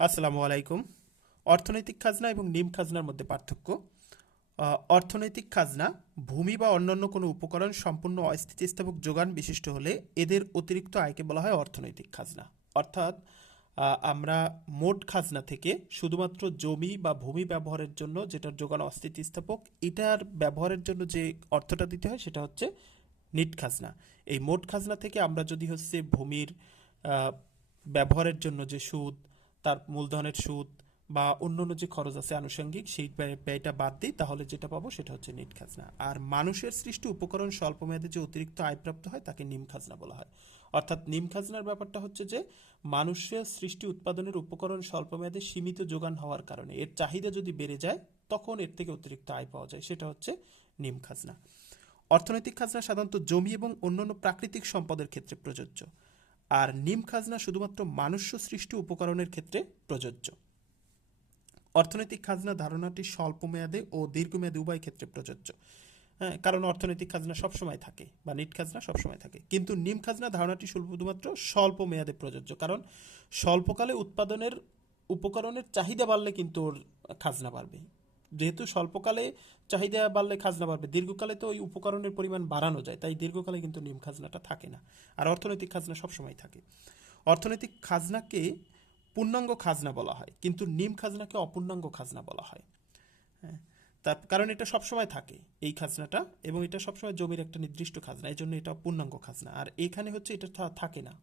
আসসালামু আলাইকুম। অর্থনৈতিক খাজনা এবং নিম খাজনার মধ্যে পার্থক্য। অর্থনৈতিক খাজনা, ভূমি বা অন্যান্য কোনো উপকরণ সম্পূর্ণ অস্থিতিস্থাপক যোগান বিশিষ্ট হলে এদের অতিরিক্ত আয়কে বলা হয় অর্থনৈতিক খাজনা। অর্থাৎ আমরা মোট খাজনা থেকে শুধুমাত্র জমি বা ভূমি ব্যবহারের জন্য যেটার যোগান অস্থিতিস্থাপক, এটার ব্যবহারের জন্য যে অর্থটা দিতে হয় সেটা হচ্ছে নিট খাজনা। এই মোট খাজনা থেকে আমরা যদি হচ্ছে ভূমির ব্যবহারের জন্য যে সুদ তার মূলধনের সুদ বা অন্যান্য যে খরচ আছে আনুষঙ্গিক, সেই ব্যয়টা বাদ দিই তাহলে যেটা পাবো সেটা হচ্ছে নিট খাজনা। আর মানুষের সৃষ্টি উপকরণ স্বল্পমেয়াদে যে অতিরিক্ত আয়প্রাপ্ত হয় তাকে নিম খাজনা বলা হয়। অর্থাৎ নিম খাজনার ব্যাপারটা হচ্ছে যে, মানুষের সৃষ্টি উৎপাদনের উপকরণ স্বল্পমেয়াদে সীমিত যোগান হওয়ার কারণে এর চাহিদা যদি বেড়ে যায়, তখন এর থেকে অতিরিক্ত আয় পাওয়া যায়। সেটা হচ্ছে নিম খাজনা। অর্থনৈতিক খাজনা সাধারণত জমি এবং অন্যান্য প্রাকৃতিক সম্পদের ক্ষেত্রে প্রযোজ্য। আর নিম খাজনা শুধুমাত্র মানুষ্য সৃষ্টি উপকরণের ক্ষেত্রে প্রযোজ্য। অর্থনৈতিক খাজনা ধারণাটি স্বল্পমেয়াদে ও দীর্ঘমেয়াদে উভয় ক্ষেত্রে প্রযোজ্য। হ্যাঁ কারণ অর্থনৈতিক খাজনা সবসময় থাকে বা নিট খাজনা সবসময় থাকে। কিন্তু নিম খাজনা ধারণাটি শুধুমাত্র স্বল্প মেয়াদে প্রযোজ্য। কারণ স্বল্পকালে উৎপাদনের উপকরণের চাহিদা বাড়লে কিন্তু ওর খাজনা বাড়বে যেহেতু স্বল্পকালে চাহিদা বাড়লে খাজনা বাড়বে, দীর্ঘকালে তো ওই উপকরণের পরিমাণ বাড়ানো যায়, তাই দীর্ঘকালে কিন্তু নিম খাজনাটা থাকে না। আর অর্থনৈতিক খাজনা সবসময় থাকে। অর্থনৈতিক খাজনাকে পূর্ণাঙ্গ খাজনা বলা হয়, কিন্তু নিম খাজনাকে অপূর্ণাঙ্গ খাজনা বলা হয়। হ্যাঁ তার কারণ এটা সবসময় থাকে, এই খাজনাটা, এবং এটা সবসময় জমির একটা নির্দিষ্ট খাজনা এই জন্য এটা অপূর্ণাঙ্গ খাজনা। আর এখানে হচ্ছে এটা থাকে না,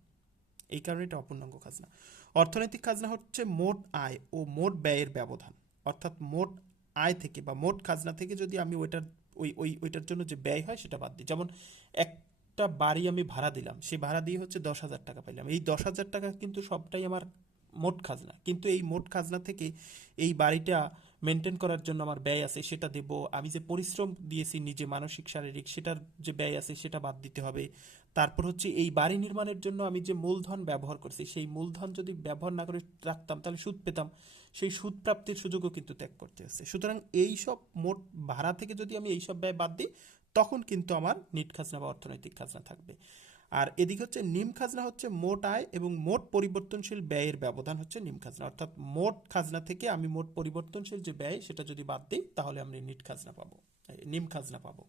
এই কারণে এটা অপূর্ণাঙ্গ খাজনা। অর্থনৈতিক খাজনা হচ্ছে মোট আয় ও মোট ব্যয়ের ব্যবধান, অর্থাৎ মোট আয় থেকে বা মোট খাজনা থেকে যদি আমি ওইটার, ওই ওই, ওইটার জন্য যে ব্যয় হয় সেটা বাদ দিই। যেমন একটা বাড়ি আমি ভাড়া দিলাম, সেই ভাড়া দিয়ে হচ্ছে দশ হাজার টাকা পাইলাম। এই দশ হাজার টাকা কিন্তু সবটাই আমার মোট খাজনা। কিন্তু এই মোট খাজনা থেকে এই বাড়িটা মেনটেন করার জন্য আমার ব্যয় আছে, সেটা দেব। আমি যে পরিশ্রম দিয়েছি নিজে মানসিক, শারীরিক, সেটার যে ব্যয় আছে সেটা বাদ দিতে হবে। তারপর হচ্ছে এই বাড়ি নির্মাণের জন্য আমি যে মূলধন ব্যবহার করছি, সেই মূলধন যদি ব্যবহার না করে রাখতাম, তাহলে সুদ পেতাম। সেই সুদ প্রাপ্তির সুযোগও কিন্তু ত্যাগ করতে হচ্ছে। সুতরাং এই সব মোট ভাড়া থেকে যদি আমি এই সব ব্যয় বাদ দিই, তখন কিন্তু আমার নিট খাজনা বা অর্থনৈতিক খাজনা থাকবে। আর এদিকে হচ্ছে নিম খাজনা হচ্ছে মোট আয় এবং মোট পরিবর্তনশীল ব্যয়ের ব্যবধান হচ্ছে নিম খাজনা। অর্থাৎ মোট খাজনা থেকে আমি মোট পরিবর্তনশীল যে ব্যয়, সেটা যদি বাদ দিই, তাহলে আমি নিট খাজনা পাবো নিম খাজনা পাবো।